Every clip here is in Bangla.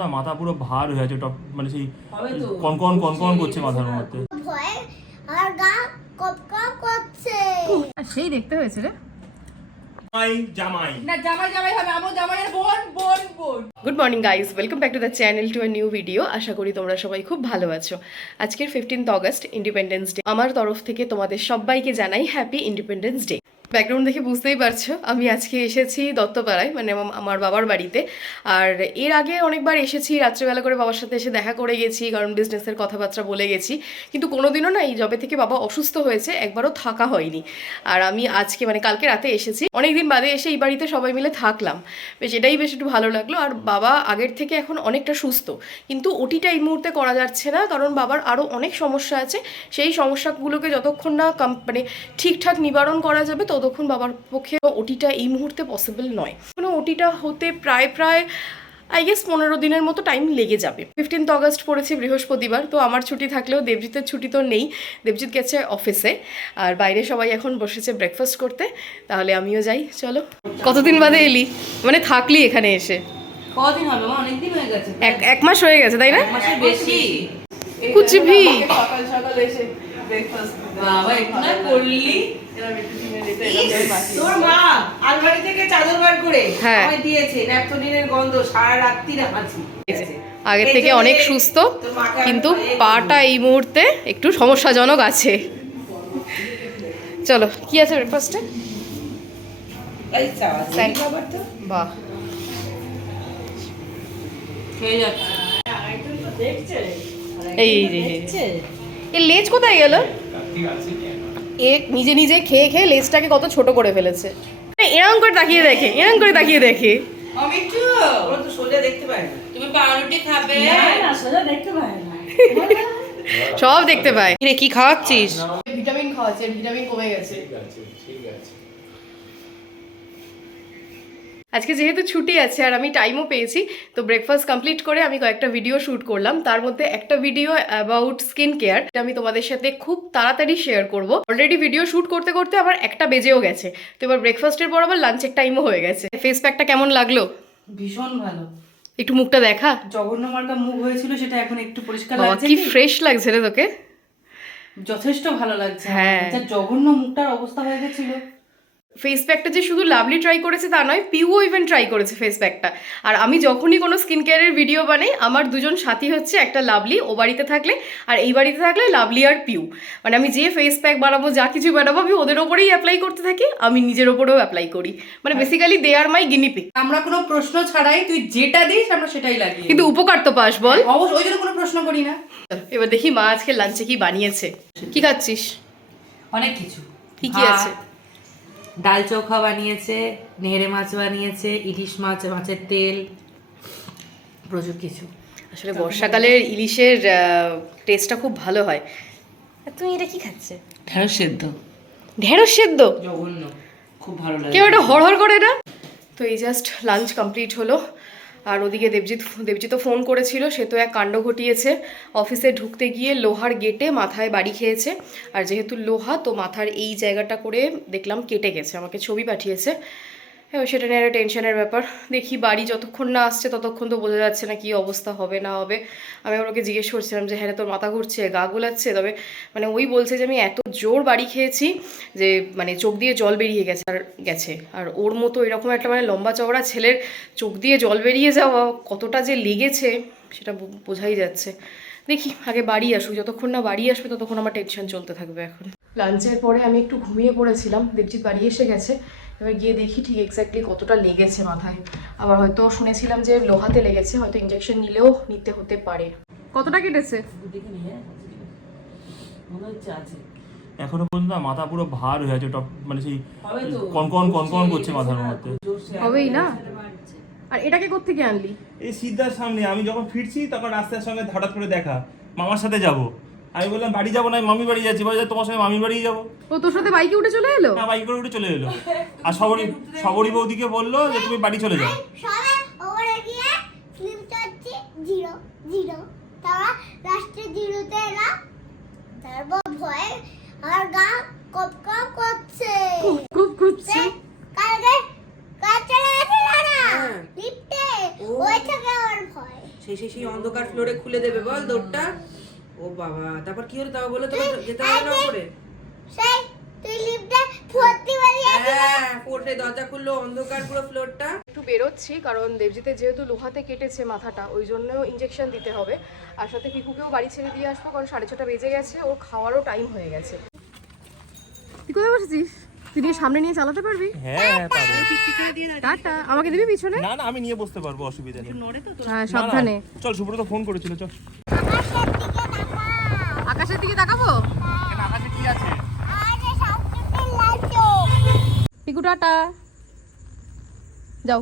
না মাথা পুরো ভার হয়ে আছে, মানে সেই কনকন কনকন করছে মাথার মধ্যে, ভয়ে আর গা কপকপ করছে। সেই দেখতে হয়েছে রে। জামাই না জামাই জামাই হবে, আমো জামাইয়ের বোন বোন বোন। Good morning guys, welcome back to the channel to a new video. আশা করি তোমরা সবাই খুব ভালো আছো। আজকের 15th অগস্ট ইন্ডিপেন্ডেন্স ডে। আমার তরফ থেকে তোমাদের সবাইকে জানাই হ্যাপি ইন্ডিপেন্ডেন্স ডে। ব্যাকগ্রাউন্ড দেখে বুঝতেই পারছো আমি আজকে এসেছি দত্তপাড়ায়, মানে আমার বাবার বাড়িতে। আর এর আগে অনেকবার এসেছি, রাত্রেবেলা করে বাবার সাথে এসে দেখা করে গেছি, কারণ বিজনেসের কথাবার্তা বলে গেছি। কিন্তু কোনোদিনও না, এই যবে থেকে বাবা অসুস্থ হয়েছে একবারও থাকা হয়নি। আর আমি আজকে মানে কালকে রাতে এসেছি, অনেকদিন বাদে এসে এই বাড়িতে সবাই মিলে থাকলাম, বেশ এটাই বেশ একটু ভালো লাগলো। আর বাবা আগের থেকে এখন অনেকটা সুস্থ, কিন্তু ওটিটা এই মুহূর্তে করা যাচ্ছে না, কারণ বাবার আরও অনেক সমস্যা আছে। সেই সমস্যাগুলোকে যতক্ষণ না মানে ঠিকঠাক নিবারণ করা যাবে ততক্ষণ বাবার পক্ষে ওটিটা এই মুহূর্তে পসিবল নয়। কোনো ওটিটা হতে প্রায় আই গেস 15 দিনের মতো টাইম লেগে যাবে। 15th অগস্ট পড়েছে বৃহস্পতিবার, তো আমার ছুটি থাকলেও দেবজিতের ছুটি তো নেই। দেবজিৎ গেছে অফিসে, আর বাইরে সবাই এখন বসেছে ব্রেকফাস্ট করতে। তাহলে আমিও যাই, চলো। কতদিন বাদে এলি, মানে থাকলি এখানে এসে? কদিন হবে মা? অনেকদিন হয়ে গেছে, এক মাস হয়ে গেছে, তাই না? এক মাসের বেশি। কুছ ভি সকাল সকাল এসে ব্রেকফাস্ট বাবা একটু না করলি। তোর মা আলমারি থেকে চাদর বার করে আমায় দিয়েছে, ন্যাপথলিনের গন্ধ, সারা রাত্রিরে হাঁচি। আগের থেকে অনেক সুস্থ, কিন্তু পাটা এই মুহূর্তে একটু সমস্যাজনক আছে। চলো, কি আছে ব্রেকফাস্টে? বাহ, খেয়ে যাচ্ছে। এই এর লেজ কোথায় গেল? এ নিজে নিজে খেয়ে খেয়ে লেজটাকে কত ছোট করে ফেলেছে। এরকম করে তাকিয়ে দেখে, এরকম করে তাকিয়ে দেখে। অমিটু, ওরা তো সোজা দেখতে পায় না। তুমি পাউরুটি খাবে? না সোজা দেখতে পায় না। সব দেখতে পায়। রে কি খাওয়াচ্ছিস? ভিটামিন খাওয়াচ্ছে, ভিটামিন কমে গেছে। আজকে যেহেতু ছুটি আছে আর আমি টাইমও পেয়েছি, তো ব্রেকফাস্ট কমপ্লিট করে আমি কয়েকটা ভিডিও শ্যুট করলাম। তার মধ্যে একটা ভিডিও অ্যাবাউট স্কিন কেয়ার, আমি তোমাদের সাথে খুব তাড়াতাড়ি শেয়ার করব। অলরেডি ভিডিও শ্যুট করতে করতে আবার 1টা বেজেও গেছে, তো এবার ব্রেকফাস্টের পর আবার লাঞ্চের টাইমও হয়ে গেছে। ফেস প্যাকটা কেমন লাগলো? ভীষণ ভালো। একটু মুখটা দেখা। জঘন্য মার্কা মুখ হয়েছিল, সেটা এখন একটু পরিষ্কার বাবা, লাগছে। কি ফ্রেশ লাগছে রে তোকে। যথেষ্ট ভালো লাগছে। হ্যাঁ, যা জঘন্য মুখটার অবস্থা হয়ে গেছিল। ফেস প্যাকটা যে শুধু লাভলি ট্রাই করেছে তা নয়, পিউও ইভেন ট্রাই করেছে ফেস প্যাকটা। আর আমি যখনই কোনো স্কিন কেয়ারের ভিডিও বানাই, আমার দুজন সাথী হচ্ছে, একটা লাভলি ও বাড়িতে থাকলে, আর এই বাড়িতে থাকলে লাভলি আর পিউ। মানে আমি যে ফেস প্যাক বানাবো, যা কিছু বানাবো, আমি ওদের ওপরেই অ্যাপ্লাই করতে থাকি, আমি নিজের ওপরেও অ্যাপ্লাই করি। মানে বেসিক্যালি দে আর মাই গিনিপিক। আমরা কোনো প্রশ্ন ছাড়াই তুই যেটা দিস আমরা সেটাই লাগি, কিন্তু উপকার তো পাস, বল। অবশ্যই, ওই জন্য কোনো প্রশ্ন করি না। এবার দেখি মা আজকে লাঞ্চে কি বানিয়েছে। কি খাচ্ছিস? অনেক কিছু। কি কি আছে? ডাল চোখা বানিয়েছে, নেহরে মাছ বানিয়েছে, ইলিশ মাছ, মাছের তেল, প্রচুর কিছু। আসলে বর্ষাকালের ইলিশের টেস্টটা খুব ভালো হয়। আর তুমি এটা কি খাচ্ছে? ঢেঁড়স সেদ্ধ। ঢেঁড়স সেদ্ধ? জঘন্য, খুব ভালো লাগে। কেউ এটা হড়হড় করে না। তো এই জাস্ট লাঞ্চ কমপ্লিট হলো। আর ওদিকে দেবজিৎও ফোন করেছিল, সে তো এক কাণ্ড ঘটিয়েছে। অফিসে ঢুকতে গিয়ে লোহার গেটে মাথায় বাড়ি খেয়েছে। আর যেহেতু লোহা, তো মাথার এই জায়গাটা করে দেখলাম কেটে গেছে, আমাকে ছবি পাঠিয়েছে। হ্যাঁ, সেটা নিয়ে একটা টেনশনের ব্যাপার। দেখি বাড়ি যতক্ষণ না আসছে ততক্ষণ তো বোঝা যাচ্ছে না কী অবস্থা হবে না হবে। আমি ওকে জিজ্ঞেস করছিলাম যে হ্যাঁ তোর মাথা ঘুরছে, গা গোলাচ্ছে, তবে মানে ওই বলছে যে আমি এত জোর বাড়ি খেয়েছি যে মানে চোখ দিয়ে জল বেরিয়ে গেছে। আর ওর মতো এরকম একটা মানে লম্বা চওড়া ছেলের চোখ দিয়ে জল বেরিয়ে যাওয়া কতটা যে লেগেছে সেটা বোঝাই যাচ্ছে। দেখি আগে বাড়ি আসুক, যতক্ষণ না বাড়ি আসবে ততক্ষণ আমার টেনশন চলতে থাকবে। এখন লাঞ্চের পরে আমি একটু ঘুমিয়ে পড়েছিলাম, দেবজিৎ বাড়ি এসে গেছে। এবার গিয়ে দেখি ঠিক এক্স্যাক্টলি কতটা লেগেছে মাথায়। আবার হয়তো শুনেছিলাম যে লোহাতে লেগেছে, হয়তো ইঞ্জেকশন নিতে হতে পারে। কতটা কেটেছে? এখনো পর্যন্ত মাথা পুরো ভার হয়ে আছে, মানে সেই কনকন কনকন করছে মাথার মধ্যে। হবেই না। আর এটাকে কোত্থেকে আনলি? এই সিদ্ধার সামনে আমি যখন ফিরছি তখন রাস্তার সঙ্গে হঠাৎ করে দেখা, মামার সাথে যাব। আমি বললাম বাড়ি যাবো না, মামি বাড়ি যাচ্ছি। বলে তোমার সঙ্গে মামি বাড়ি যাবো। ও তোর সাথে বাইকে উঠে চলে এলো? হ্যাঁ, বাইকে করে উঠে চলে এলো। আর সবরি বৌদিকে বললো যে তুমি বাড়ি চলে যাও। সবাই ওরে গিয়ে স্লিপ চাচ্ছি 0 0, তারা লাস্টে 0তে এলাম। তারপর ভয়ে আর গা কপকপ করছে। খুব করছে। কালকে কাজ চলে গেছিল না লিফটে, ওই থেকে ওর ভয়। সেই অন্ধকার ফ্লোরে খুলে দেবে বল দৌড়টা। ও বাবা, তারপর কি হলো তাও বলো, তোমার যেতে হবে না উপরে? সেই তুই লিফটে ভর্তি বাড়ি হ্যাঁ, ফোর্টে দরজা খুললো, অন্ধকার পুরো ফ্লোরটা। একটু বেরোচ্ছি কারণ দেবজিতের যেহেতু লোহাতে কেটেছে মাথাটা, ওই জন্য ইঞ্জেকশন দিতে হবে। আর সাথে পিকুকেও বাড়ি ছেড়ে দিয়ে আসবো কারণ 6:30 বেজে গেছে, ওর খাওয়ারও টাইম হয়ে গেছে। তুই কোথায় বসেছিস? তুই নিয়ে সামনে নিয়ে চালাতে পারবি? হ্যাঁ পারবো। টাটা, আমাকে দিবি পিছনে? না না আমি নিয়ে বসতে পারবো, অসুবিধা নেই। হ্যাঁ, না, না, সাবধানে। চল সুব্রত ফোন করেছিল, চল। আকাশের দিকে তাকাবো? আকাশে কি আছে? আরে সামনে লাইট। পিকু টাটা, যাও।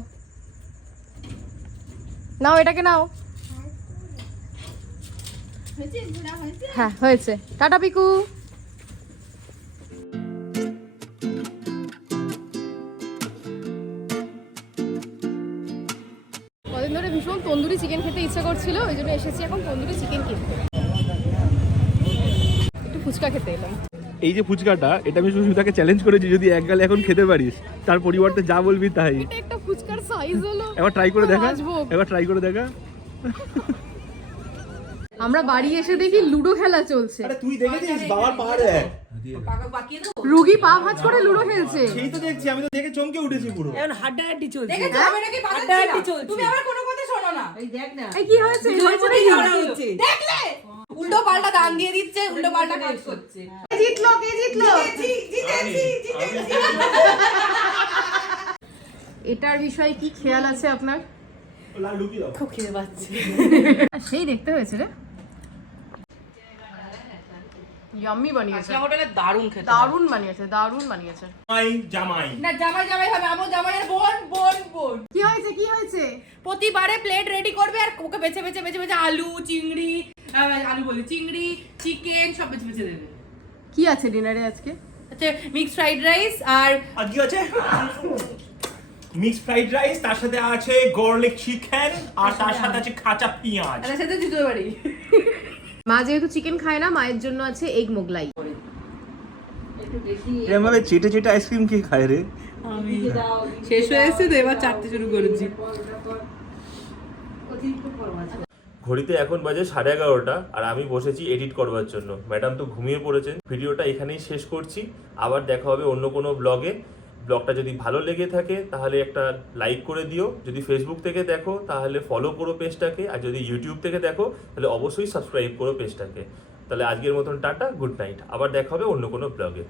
নাও এটাকে নাও। হ্যাঁ হয়েছে, টাটা পিকু। কদিন ধরে ভীষণ তন্দুরি চিকেন খেতে ইচ্ছা করছিল, ওই জন্য এসেছি এখন তন্দুরি চিকেন কিনতে। একটু ফুচকা খেতে এলাম। এই যে ফুচকাটা, এটা আমি সুস্মিতাকে চ্যালেঞ্জ করেছি, যদি এক গালে এখন খেতে পারিস তার পরিবর্তে যা বলবি তাই। এটা একটা ফুচকার সাইজ হলো। এবার ট্রাই করে দেখা, রাজভোগ। এবার ট্রাই করে দেখা। আমরা বাড়ি এসে দেখি লুডো খেলা চলছে। আরে তুই দেখেছিস বাবার পা দেখ, রুগী পা ভাঁজ করে লুডো খেলছে। সেই তো দেখছি, আমি তো দেখে চমকে উঠেছি পুরো। এখন হাড্ডাহাড্ডি চলছে। হাড্ডাহাড্ডি চলছে। তুমি আবার কোনো কথা শোনো না। এই দেখ না। এই কি হয়েছে? হয়েছে নাকি? ঝগড়া হচ্ছে। দেখলে? উল্টো পাল্টা দান দিয়ে দিচ্ছে, উল্টো পাল্টা কাজ করছে। জিতলো, কে জিতলো? এটার বিষয়ে কি খেয়াল আছে আপনার? খুব খিদে পাচ্ছে। সেই দেখতে হয়েছে রে। ইয়াম্মি বানিয়েছে, হোটেলে দারুণ খেতে। দারুণ বানিয়েছে, দারুণ বানিয়েছে। জামাই না জামাই জামাই হবে, আমার জামাইয়ের বোন বোন বোন। কি হয়েছে, কি হয়েছে? প্রতিবারে প্লেট রেডি করবে আর ওকে বেছে বেছে বেছে বেছে আলু চিংড়ি, আলু বলি চিংড়ি চিকেন সব বেছে বেছে দেবে। কি আছে ডিনারে আজকে? আচ্ছা মিক্স ফ্রাইড রাইস আর আজকে আছে মিক্স ফ্রাইড রাইস, তার সাথে আছে গার্লিক চিকেন, আর তার সাথে আছে কাঁচা পেঁয়াজ। আচ্ছা সেটা দিতে পারি। মা যেহেতু চিকেন খায় না, মায়ের জন্য আছে এগ মোগলাই। এরকম ভাবে চেটে চেটে আইসক্রিম কে খায় রে? আমি শেষ হয়ে এসেছে তো এবার চাটতে শুরু করেছি। ঘড়িতে এখন বাজে 11:30 আর আমি বসেছি এডিট করবার জন্য। ম্যাডাম তো ঘুমিয়ে পড়েছেন। ভিডিওটা এখানেই শেষ করছি, আবার দেখা হবে অন্য কোনো ব্লগে। ব্লগটা যদি ভালো লেগে থাকে তাহলে একটা লাইক করে দিও, যদি ফেসবুক থেকে দেখো তাহলে ফলো করো পেজটাকে, আর যদি ইউটিউব থেকে দেখো তাহলে অবশ্যই সাবস্ক্রাইব করো পেজটাকে। তাহলে আজকের মতন টাটা, গুড নাইট, আবার দেখা হবে অন্য কোনো ব্লগে।